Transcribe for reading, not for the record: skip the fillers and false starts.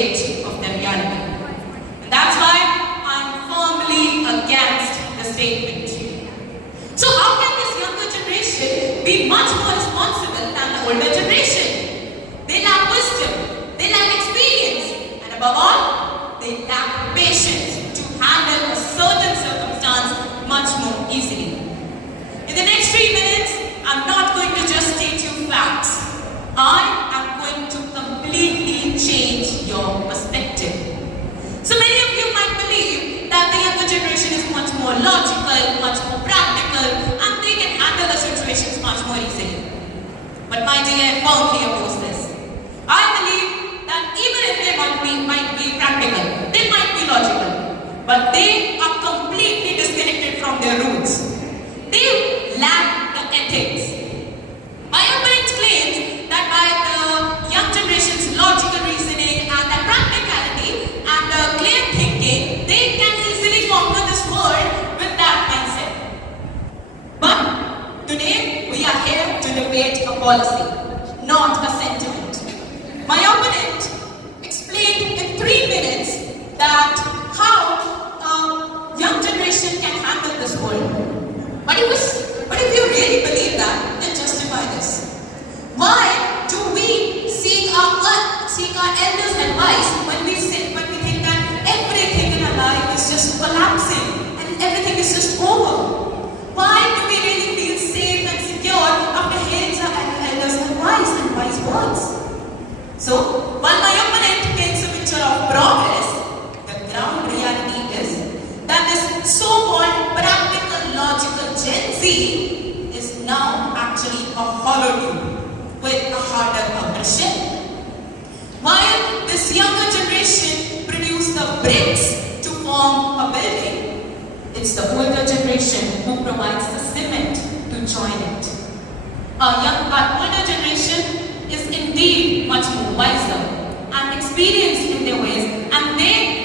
weight of the reality. And that's why I'm firmly against the statement. So how can this younger generation be much more responsible than the older generation? They lack wisdom, they lack experience, and above all, they lack patience to handle a certain circumstance much more easily. In the next 3 minutes, I'm not going to just state you facts. I am going to completely change your perspective. So many of you might believe that the younger generation is much more logical, much more practical, and they can handle the situations much more easily. But my dear, I firmly oppose this. I believe that even if they might be practical, they might be logical, but they are completely disconnected from their roots. They lack the ethics. My opponent claims that by the young generation's logical reasoning and the practicality and the clear thinking, they can easily conquer this world with that mindset. But today, we are here to debate a policy, not a sentiment. My opponent explained in 3 minutes that how a young generation can handle this world. But if you really believe that, then justify this. Why do we seek our elders' advice when we think that everything in our life is just collapsing and everything is just over? Why do we really feel safe and secure after hearing our elders' advice and wise words? So, while my opponent paints a picture of progress, the ground reality is that this so-called practical, logical Gen Z is now actually a hollow tube with a harder aggression. While this younger generation produced the bricks to form a building, it's the older generation who provides the cement to join it. Our older generation is indeed much more wiser and experienced in their ways, and they